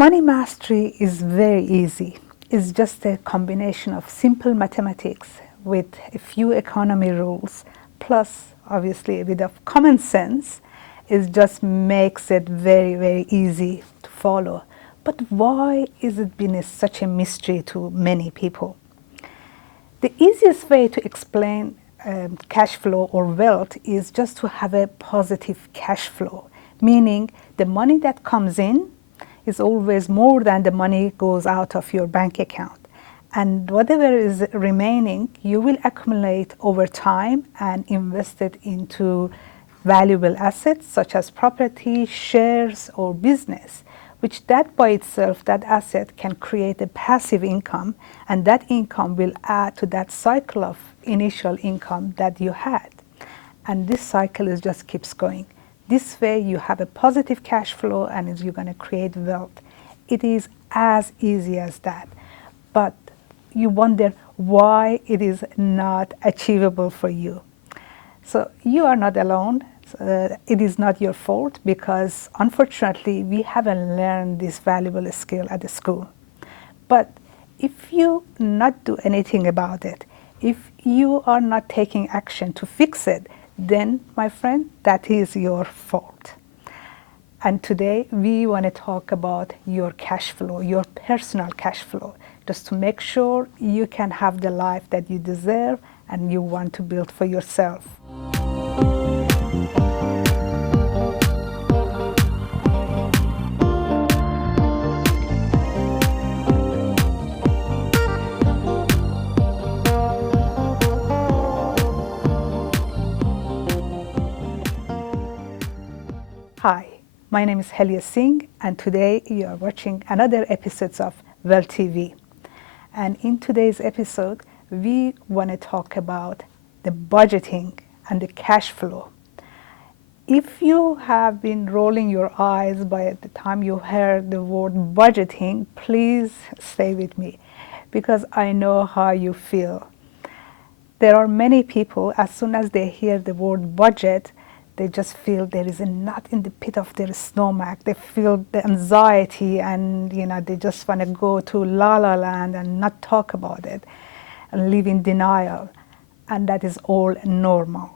Money mastery is very easy. It's just a combination of simple mathematics with a few economy rules, plus obviously a bit of common sense. It just makes it very, very easy to follow. But why is it been such a mystery to many people? The easiest way to explain cash flow or wealth is just to have a positive cash flow, meaning the money that comes in is always more than the money goes out of your bank account. And whatever is remaining, you will accumulate over time and invest it into valuable assets such as property, shares, or business, which that by itself, that asset can create a passive income, and that income will add to that cycle of initial income that you had. And this cycle is just keeps going. This way you have a positive cash flow and you're going to create wealth. It is as easy as that. But you wonder why it is not achievable for you. So you are not alone. It is not your fault because unfortunately we haven't learned this valuable skill at the school. But if you not do anything about it, if you are not taking action to fix it, then my friend, that is your fault. And today we want to talk about your cash flow, your personal cash flow, just to make sure you can have the life that you deserve and you want to build for yourself. Hi, my name is Helia Singh, and today you are watching another episode of Wealth TV. And in today's episode, we want to talk about the budgeting and the cash flow. If you have been rolling your eyes by the time you heard the word budgeting, please stay with me because I know how you feel. There are many people, as soon as they hear the word budget, they just feel there is a knot in the pit of their stomach. They feel the anxiety and they just want to go to la la land and not talk about it and live in denial. And that is all normal.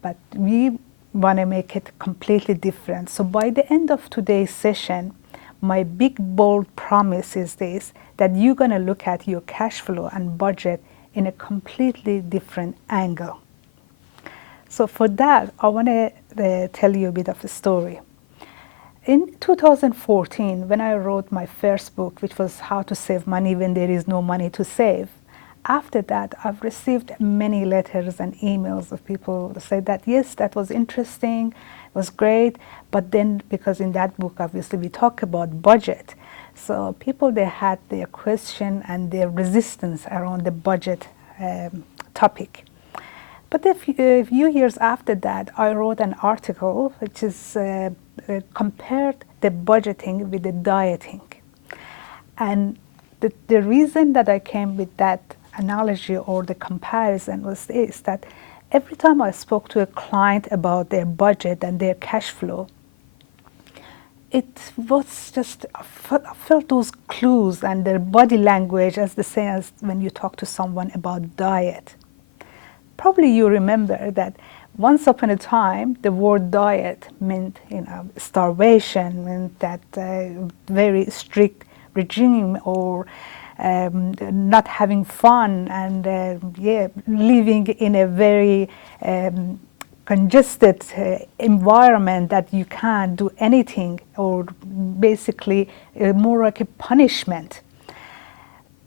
But we want to make it completely different. So by the end of today's session, my big bold promise is this, that you're going to look at your cash flow and budget in a completely different angle. So for that, I want to tell you a bit of a story. In 2014, when I wrote my first book, which was How to Save Money When There Is No Money to Save, after that, I've received many letters and emails of people who said that, yes, that was interesting, it was great, but then because in that book, obviously, we talk about budget. So people, they had their question and their resistance around the budget topic. But a few years after that, I wrote an article which is compared the budgeting with the dieting. And the reason that I came with that analogy or the comparison was this, that every time I spoke to a client about their budget and their cash flow, it was just, I felt those clues and their body language as the same as when you talk to someone about diet. Probably you remember that once upon a time, the word diet meant, starvation, meant that very strict regime or not having fun and living in a very congested environment that you can't do anything, or basically more like a punishment.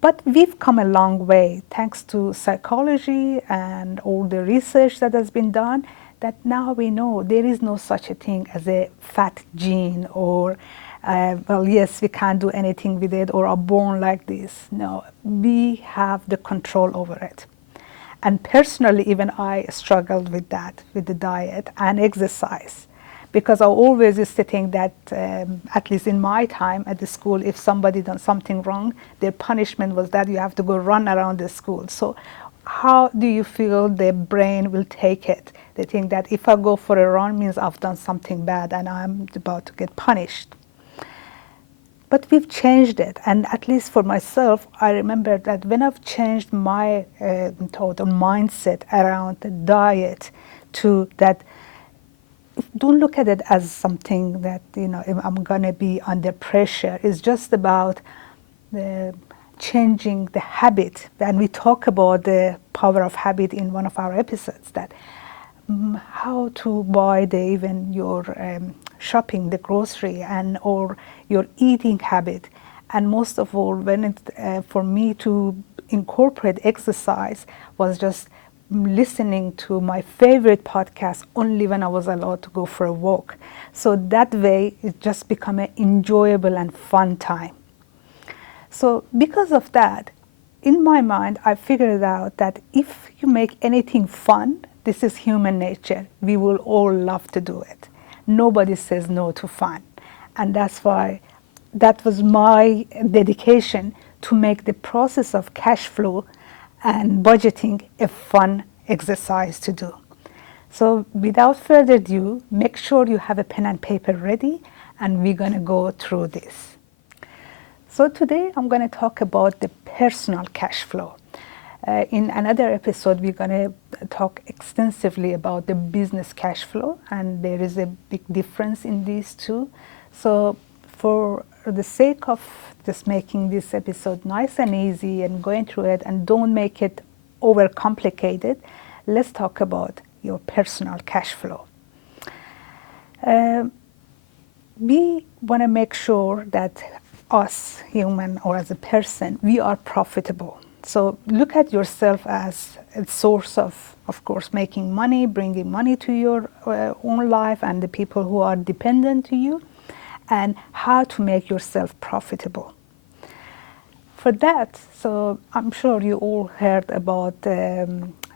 But we've come a long way thanks to psychology and all the research that has been done, that now we know there is no such a thing as a fat gene or, well, yes, we can't do anything with it or are born like this. No, we have the control over it. And personally, even I struggled with that, with the diet and exercise. Because I always used to think that, at least in my time at the school, if somebody done something wrong, their punishment was that you have to go run around the school. So how do you feel the brain will take it? They think that if I go for a run means I've done something bad and I'm about to get punished. But we've changed it, and at least for myself, I remember that when I've changed my thought or mindset around the diet to that, don't look at it as something that, I'm going to be under pressure. It's just about the changing the habit. And we talk about the power of habit in one of our episodes, that how to buy even your shopping, the grocery, and or your eating habit. And most of all, when for me to incorporate exercise was just listening to my favorite podcast only when I was allowed to go for a walk. So that way it just become an enjoyable and fun time. So because of that, in my mind, I figured out that if you make anything fun, this is human nature. We will all love to do it. Nobody says no to fun. And that's why that was my dedication, to make the process of cash flow and budgeting a fun exercise to do. So without further ado, make sure you have a pen and paper ready, and we're going to go through this. So today I'm going to talk about the personal cash flow. In another episode, we're going to talk extensively about the business cash flow, and there is a big difference in these two. So for the sake of just making this episode nice and easy and going through it, and don't make it overcomplicated, let's talk about your personal cash flow. We want to make sure that us, human or as a person, we are profitable. So look at yourself as a source of course, making money, bringing money to your own life and the people who are dependent to you, and how to make yourself profitable. For that, so I'm sure you all heard about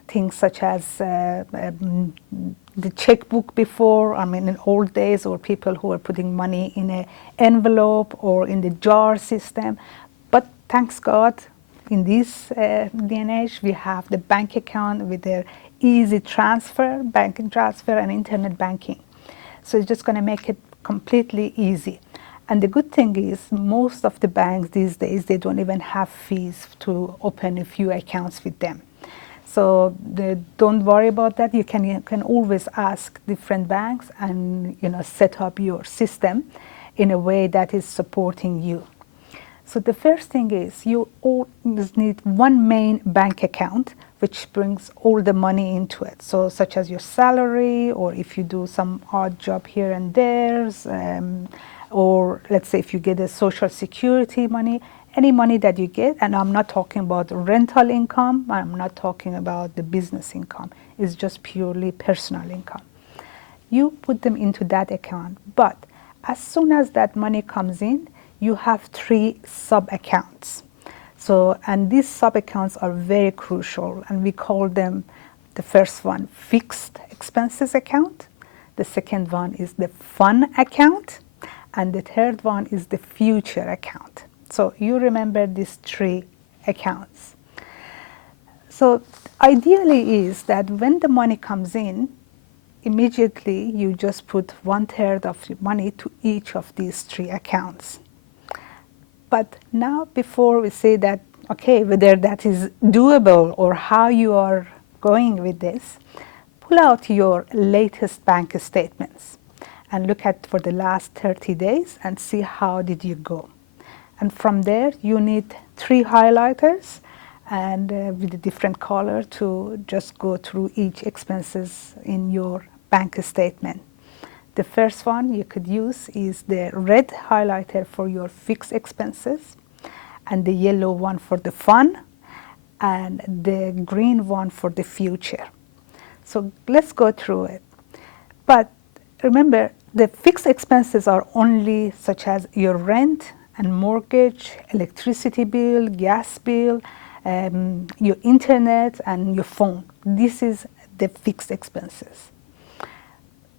things such as the checkbook before. I mean, in old days, or people who are putting money in an envelope or in the jar system. But thanks God, in this day and age, we have the bank account with their easy transfer, banking transfer, and internet banking. So it's just going to make it completely easy. And the good thing is, most of the banks these days, they don't even have fees to open a few accounts with them. So don't worry about that. You can always ask different banks and set up your system in a way that is supporting you. So the first thing is, you always need one main bank account which brings all the money into it. So such as your salary, or if you do some odd job here and there, or let's say if you get a social security money, any money that you get, and I'm not talking about rental income, I'm not talking about the business income, it's just purely personal income. You put them into that account, but as soon as that money comes in, you have 3 sub-accounts. So, and these sub-accounts are very crucial, and we call them, the first one, fixed expenses account, the second one is the fun account, and the third one is the future account. So you remember these 3 accounts. So ideally is that when the money comes in, immediately you just put 1/3 of your money to each of these 3 accounts. But now, before we say that, okay, whether that is doable or how you are going with this, pull out your latest bank statements and look at for the last 30 days and see how did you go. And from there, you need 3 highlighters and with a different color to just go through each expenses in your bank statement. The first one you could use is the red highlighter for your fixed expenses, and the yellow one for the fun, and the green one for the future. So let's go through it. But remember, the fixed expenses are only such as your rent and mortgage, electricity bill, gas bill, your internet and your phone. This is the fixed expenses.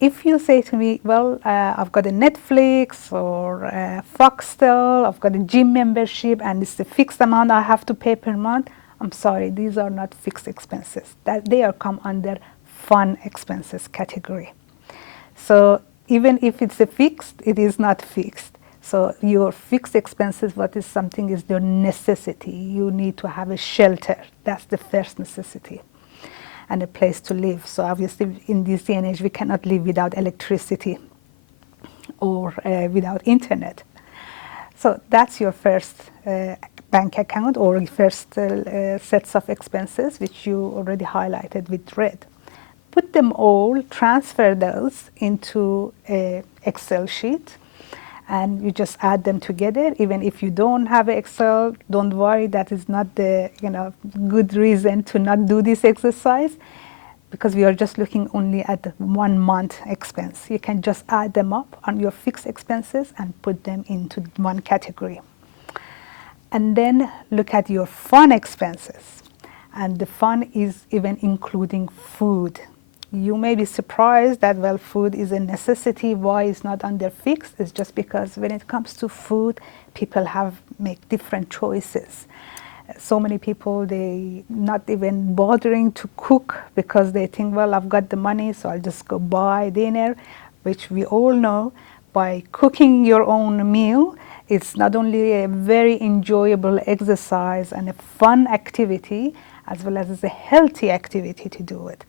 If you say to me, well, I've got a Netflix or a Foxtel, I've got a gym membership, and it's the fixed amount I have to pay per month, I'm sorry, these are not fixed expenses. That they are come under fun expenses category. So even if it's a fixed, it is not fixed. So your fixed expenses, what is something is your necessity. You need to have a shelter. That's the first necessity, and a place to live. So obviously in this day and age, we cannot live without electricity or without internet. So that's your first bank account or first sets of expenses, which you already highlighted with red. Put them all, transfer those into a Excel sheet, and you just add them together. Even if you don't have Excel, don't worry, that is not the good reason to not do this exercise, because we are just looking only at the 1 month expense. You can just add them up on your fixed expenses and put them into one category. And then look at your fun expenses. And the fun is even including food. You may be surprised that, well, food is a necessity. Why it's not under fixed? It's just because when it comes to food, people make different choices. So many people, they not even bothering to cook because they think, well, I've got the money, so I'll just go buy dinner, which we all know by cooking your own meal, it's not only a very enjoyable exercise and a fun activity, as well as it's a healthy activity to do it.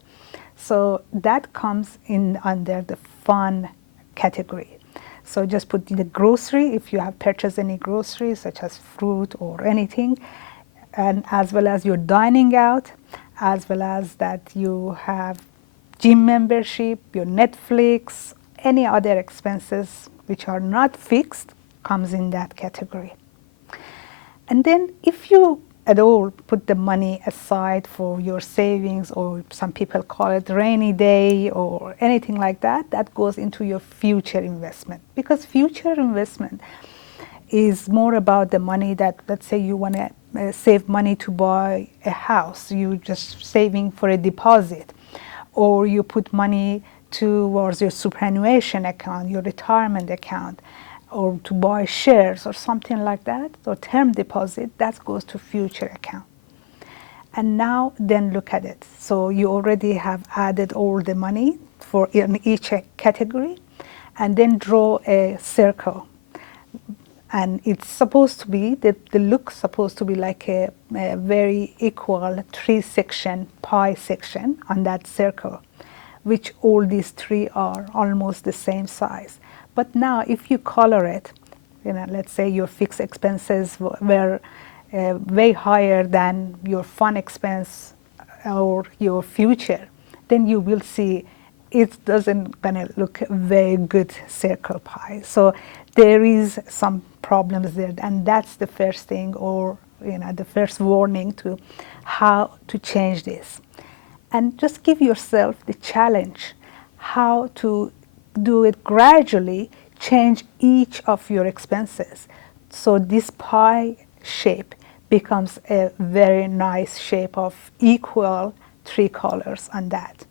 So that comes in under the fun category. So just put in the grocery, if you have purchased any groceries such as fruit or anything, and as well as your dining out, as well as that you have gym membership, your Netflix, any other expenses which are not fixed comes in that category. And then if you at all put the money aside for your savings, or some people call it rainy day or anything like that, that goes into your future investment. Because future investment is more about the money that, let's say you want to save money to buy a house, you just saving for a deposit, or you put money towards your superannuation account, your retirement account, or to buy shares or something like that, or term deposit, that goes to future account. And now then look at it. So you already have added all the money for in each category, and then draw a circle. And it's supposed to be, the look's supposed to be like a very equal 3-section pie section on that circle, which all these three are almost the same size. But now if you color it, let's say your fixed expenses were way higher than your fun expense or your future, then you will see it doesn't gonna look very good circle pie. So there is some problems there, and that's the first thing, or the first warning to how to change this. And just give yourself the challenge how to do it gradually, change each of your expenses. So this pie shape becomes a very nice shape of equal 3 colors on that.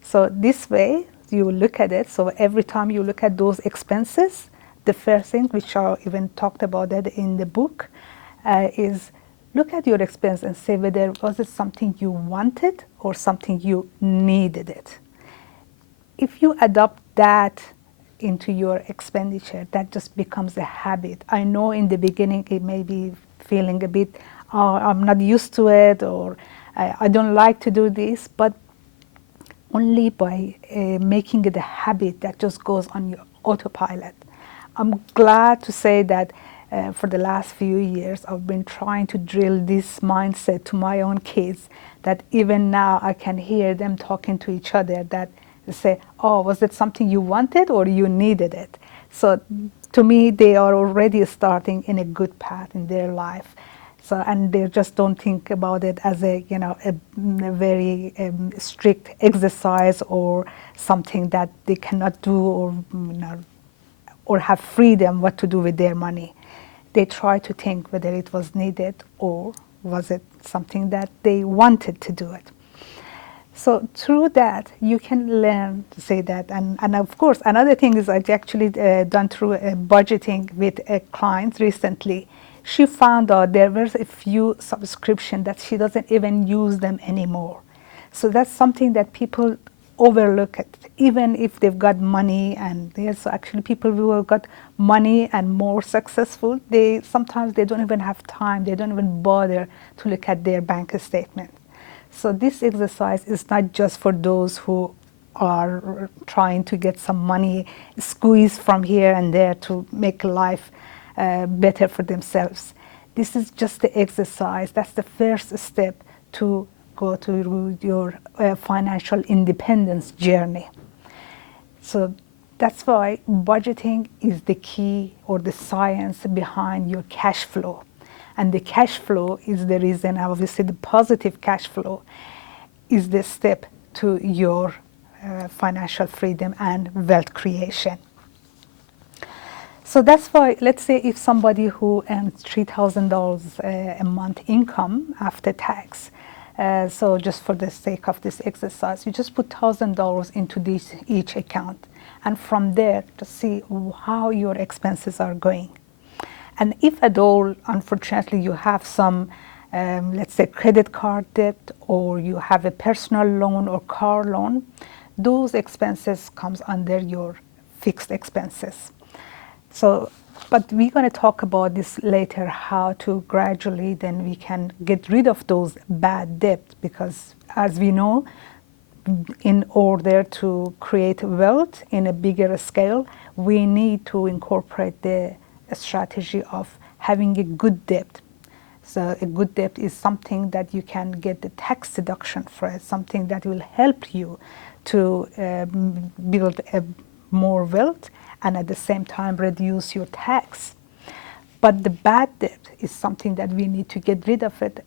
So this way you look at it, so every time you look at those expenses, the first thing, which I even talked about that in the book, is look at your expense and say whether was it something you wanted or something you needed it. If you adopt that into your expenditure, that just becomes a habit. I know in the beginning it may be feeling a bit, oh, I'm not used to it, or I don't like to do this, but only by making it a habit that just goes on your autopilot. I'm glad to say that for the last few years I've been trying to drill this mindset to my own kids, that even now I can hear them talking to each other, that they say, oh, was it something you wanted or you needed it? So to me, they are already starting in a good path in their life. So, and they just don't think about it as a very strict exercise or something that they cannot do, or have freedom what to do with their money. They try to think whether it was needed or was it something that they wanted to do it. So through that, you can learn to say that. And of course, another thing is I've actually done through budgeting with a client recently. She found out there were a few subscriptions that she doesn't even use them anymore. So that's something that people overlook it. Even if they've got money, and there's actually people who have got money and more successful, sometimes they don't even have time, they don't even bother to look at their bank statement. So this exercise is not just for those who are trying to get some money squeezed from here and there to make life better for themselves. This is just the exercise. That's the first step to go to your financial independence journey. So that's why budgeting is the key, or the science behind your cash flow. And the cash flow is the reason, obviously the positive cash flow is the step to your financial freedom and wealth creation. So that's why, let's say if somebody who earns $3,000 a month income after tax, so just for the sake of this exercise, you just put $1,000 into each account, and from there to see how your expenses are going. And if at all, unfortunately, you have some, let's say, credit card debt, or you have a personal loan or car loan, those expenses comes under your fixed expenses. So, but we're going to talk about this later, how to gradually then we can get rid of those bad debts, because as we know, in order to create wealth in a bigger scale, we need to incorporate the strategy of having a good debt. So a good debt is something that you can get the tax deduction for it, something that will help you to build a more wealth and at the same time reduce your tax. But the bad debt is something that we need to get rid of it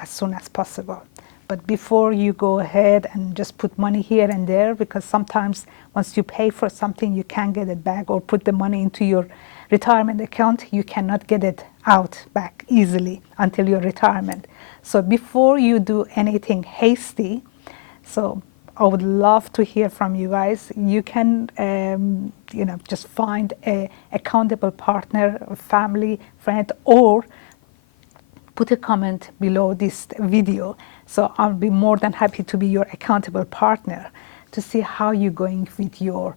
as soon as possible. But before you go ahead and just put money here and there, because sometimes once you pay for something, you can't get it back, or put the money into your retirement account, you cannot get it out back easily until your retirement. So before you do anything hasty, so I would love to hear from you guys. You can, just find a accountable partner, a family, friend, or put a comment below this video. So I'll be more than happy to be your accountable partner to see how you're going with your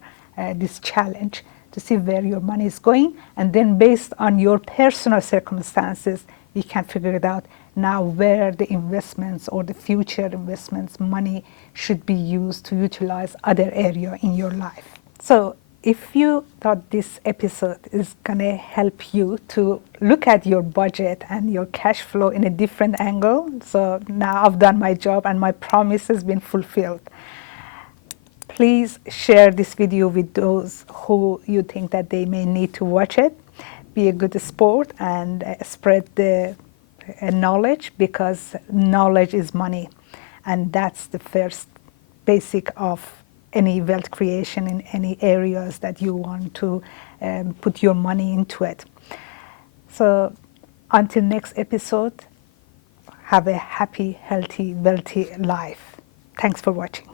this challenge, to see where your money is going, and then based on your personal circumstances, we can figure it out now where the investments or the future investments money should be used to utilize other area in your life. So if you thought this episode is gonna help you to look at your budget and your cash flow in a different angle, so now I've done my job and my promise has been fulfilled. Please share this video with those who you think that they may need to watch it. Be a good sport and spread the knowledge, because knowledge is money, and that's the first basic of any wealth creation in any areas that you want to put your money into it. So until next episode, have a happy, healthy, wealthy life. Thanks for watching.